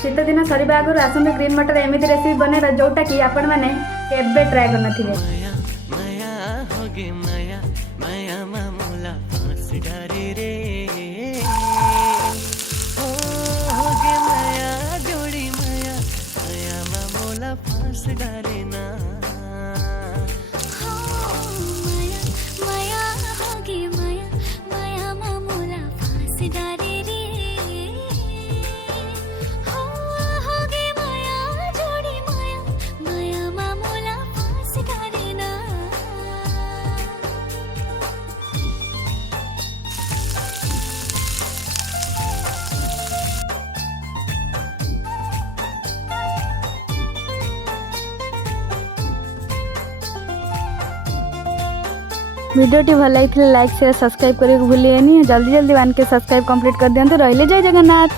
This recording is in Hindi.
शीत दिन सरिबा आगु आसंतु ग्रीन मटर एमिति रेसिपी बनेबा जोटा कि आपण माने केबे ट्राई करनथिबे। माया माया होगे माया माया मामूला फांस डारे रे ओ होगे माया जोड़ी माया माया मामूला फांस डारे ना माया माया होगी माया माया मामूला फांस डारे रे हो होगी माया जोड़ी माया माया मामूला फांस डारे ना। वीडियोटी भल लगी लाइक शेयर सब्सक्राइब करने को भूलिएनि। जल्दी जल्दी वन के सब्सक्राइब कंप्लीट कर दियंतु। रहिले जय जगन्नाथ।